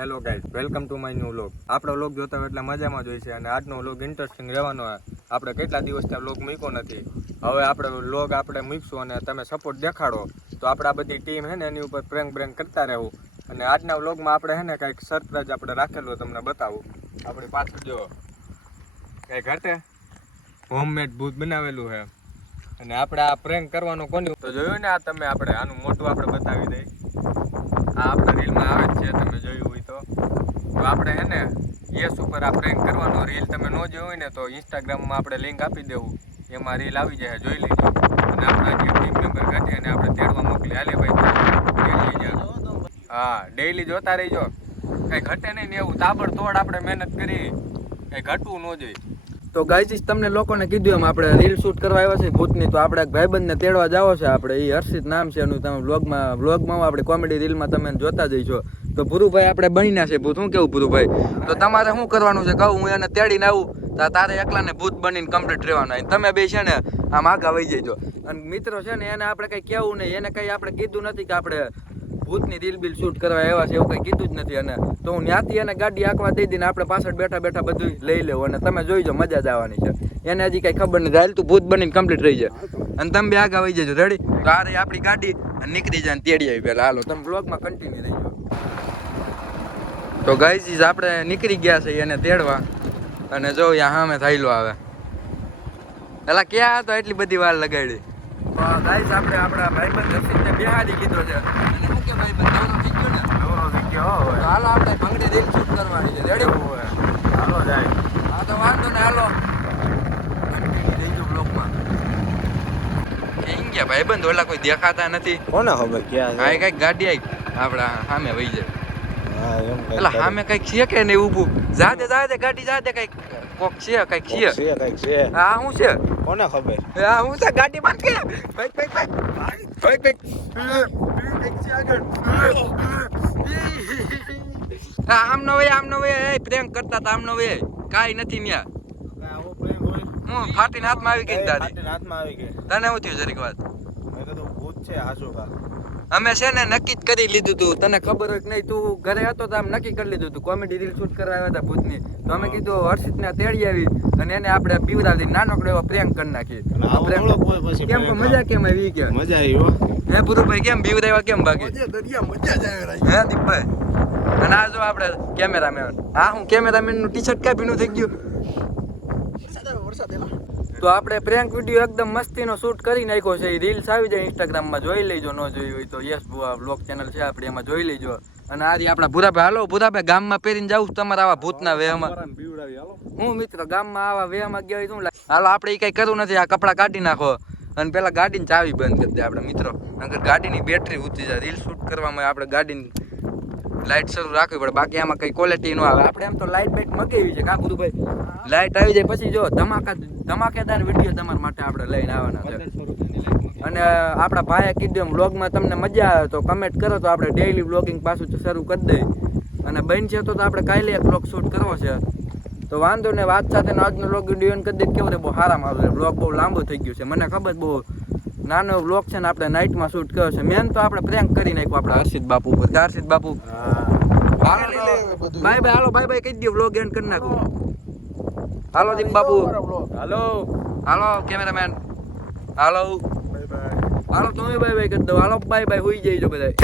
Hello guys, welcome to my new vlog. આપણો vlog જોતા હોય એટલે મજામાં જ હોય છે અને આજનો વ્લોગ ઇન્ટરેસ્ટિંગ રહેવાનો હોય. આપણે કેટલા દિવસથી વ્લોગ મૂક્યો નથી, હવે આપણે વ્લોગ આપણે મૂકશું અને તમે સપોર્ટ દેખાડો તો આપણા બધી ટીમ છે ને એની ઉપર પ્રેન્ક કરતા રહેવું. અને આજના વ્લોગમાં આપણે છે ને કંઈક સરપ્રાઈઝ આપણે રાખેલું તમને બતાવું. આપણી પાછળ જો કંઈક ઘટે હોમમેડ ભૂત બનાવેલું છે અને આપણે આ પ્રેન્ક કરવાનું કોની તો જોયું ને આ તમે આપણે આનું મોટું આપણે બતાવી દઈએ. આ આપણા રીલમાં આવે જ છે, તમે જોયું હોય તો આપણે હે ને યસ ઉપર આ પ્રેન્ક કરવાનો રીલ તમે ન જોયું હોય ને તો ઇન્સ્ટાગ્રામમાં આપણે લિંક આપી દેવું, એમાં રીલ આવી જાય, જોઈ લેજો. અને આપણા જે ટીમ મેમ્બર ઘટે અને આપણે તેડવા મોકલી. હાલે ભાઈ તેડી હા, ડેઈલી જોતા રહીજો, કંઈ ઘટે નહીં ને એવું તાબડતોડ આપણે મહેનત કરી, કંઈ ઘટવું ન જોઈએ. તો ગાઈઝ તમને લોકોને કીધું એમ આપણે રીલ શૂટ કરવા આવ્યા છે ભૂતની, તો આપણે એક ભાઈબંધને તેડવા જાવો છે. આપણે એ હર્ષિત નામ છે એનું, તમે વ્લોગમાં આપણે કોમેડી રીલમાં તમે જોતા જઈશો. તો ભુરુભાઈ આપણે બનીના છે ભૂત. શું કેવું ભુરુભાઈ? તો તમારે શું કરવાનું છે કહું, હું એને તેડીને આવું તો તારે એકલાને ભૂત બનીને કમ્પ્લીટ રહેવાનું. તમે બે છે ને આમ આગા વહી જઈજો. અને મિત્રો છે ને એને આપણે કંઈ કહેવું નહીં, એને કંઈ આપણે કીધું નથી કે આપણે ભૂતની રીલ બિલ શૂટ કરવા આવ્યા છે, એવું કંઈ કીધું જ નથી. અને તો હું ત્યાંથી એને ગાડી આંકવા દઈ દઈને આપણે પાછળ બેઠા બેઠા બધું લઈ લેવું. અને તમે જોઈજો, મજા જ આવવાની છે. એને હજી કંઈ ખબર નથી, હાલ તું ભૂત બનીને કમ્પ્લીટ રહી જાય અને તમે બે આગા વહી જજો. રેડી? તો આ રહી આપણી ગાડી અને નીકળી જાય તેડી આવી પહેલાં. હાલો તમે બ્લોગમાં કન્ટિન્યુ રહીજો. તો ગાઈઝ આપણે નીકળી ગયા છે એને તેડવા અને જો અહીંયા સામે થયેલો આવે. પેલા ક્યાં હતો એટલી બધી વાર લગાડી? ગાઈઝ આપણે આપણા ભાઈબંધ રફીકને બેહાડી કીધો છે. અને શું કે ભાઈબંધ નવરો થઈ ગયો ને? નવરો થઈ ગયો. હાલો આપણે ભંગડી રીલ શૂટ કરવાની છે. રેડી? હાલો જાય. હા તો વાંધો ને, હાલો કન્ટિન્યુ રહીજો બ્લોગમાં. કેમ ગયા ભાઈબંધ? ઓલા કોઈ દેખાતા નથી. કોને ખબર ક્યાં હા, કઈક ગાડી આવી આપણા સામે વહી જાય. હા એમ કઈ. એટલે સામે કઈક છે કે નહીં ઊભું? જાતે ગાડી જાતે કઈક કોક છે, કઈક છે. કઈક છે. હા શું છે કોને ખબર? હા હું છે ગાડી બંધ કરી. આમ નો વે પ્રેન્ક કરતા હતા. આમ નો વે કાઈ નથી ન્યા. હું ફાટીને હાથમાં આવી ગઈ દાદી. હાથમાં આવી ગઈ. તને શું થયું જરીક વાત? મેં કીધું ભૂત છે હાચુકા. અમે છે ને નક્કી જ કરી લીધું તું, તને ખબર હોય કે નહીં, તું ઘરે હતો તો આમ નક્કી કરી લીધું તું કોમેડી રીલ શૂટ કરવા આવ્યા હતા ભૂતની. તો અમે કીધું હર્ષિતને તેડી આવી અને એને આપણે પીવડાવી નાનકડો એવો પ્રેન્ક કરી નાખીએ. કેમ મજા કેમ આવી? કે મજા આવી હો. હે ભુરુભાઈ કેમ બીવરાવ્યા કેમ બાકી? મજા જ આવે. હે દીપભાઈ? અને આ જો આપણે કેમેરામેન, હા હું કેમેરામેન નું ટી શર્ટ ક્યાં ભીનું થઈ ગયું? તો આપણે પ્રેન્ક વિડીયો એકદમ મસ્તીનો શૂટ કરી નાખ્યો છે. રીલ્સ આવી જાય ઇન્સ્ટાગ્રામમાં, જોઈ લેજો. ન જોઈ હોય તો યસ બુઆ વ્લોગ ચેનલ છે આપણી, એમાં જોઈ લેજો. અને આજે આપણા ભૂરાભાઈ, હાલો ભૂરાભાઈ, ગામમાં પહેરીને જાઉં તમારા આવા ભૂતના વેહમાં? હું મિત્ર ગામમાં આવા વેહમાં ગયા શું? હાલો આપણે એ કઈ કરવું નથી, આ કપડાં કાઢી નાખો અને પેલા ગાડીની ચાવી બંધ કરી દે આપણે મિત્રો, નકર ગાડીની બેટરી ઊંચી જાય. રીલ શૂટ કરવામાં આપણે ગાડીની લાઇટ શરૂ રાખવી પડે, બાકી આમાં કઈ ક્વોલિટી ન આવે. આપણે એમ તો લાઇટ બાઇટ મગાવી છે. કાં ભુરુભાઈ? લાઇટ આવી જાય પછી જો ધમાકેદાર વિડીયો તમારા માટે આપણે લઈને આવવાના છે. અને આપણા ભાઈએ કીધું એમ વ્લોગમાં તમને મજા આવે તો કમેન્ટ કરો, તો આપણે ડેઈલી વ્લોગિંગ પાછું શરૂ કરી દઈએ. અને બનશે તો આપણે કાલે એક વ્લોગ શૂટ કરવો છે. તો વાંધો ને, વાત સાથેનો આજનો વ્લોગ વિડીયો એન કરી દે કેવો રે, બહુ સારામાં આવે. વ્લોગ બહુ લાંબો થઈ ગયું છે, મને ખબર. બહુ નાનો વ્લોગ છે ને, આપણે નાઇટમાં શૂટ કર્યો છે. મેન તો આપણે પ્રેન્ક કરી નાખ્યું આપણા હર્ષિત બાપુ ઉપર. હર્ષિત બાપુ બાય બાય. હાલો બાય બાય કહી દો, વ્લોગ એન્ડ કરી નાખું. હાલો દીપ બાપુ. હાલો કેમેરામેન. હાલો તમે બાય બાય કરી દો. હાલો બાય બાય, હોઈ જઈજો બધા.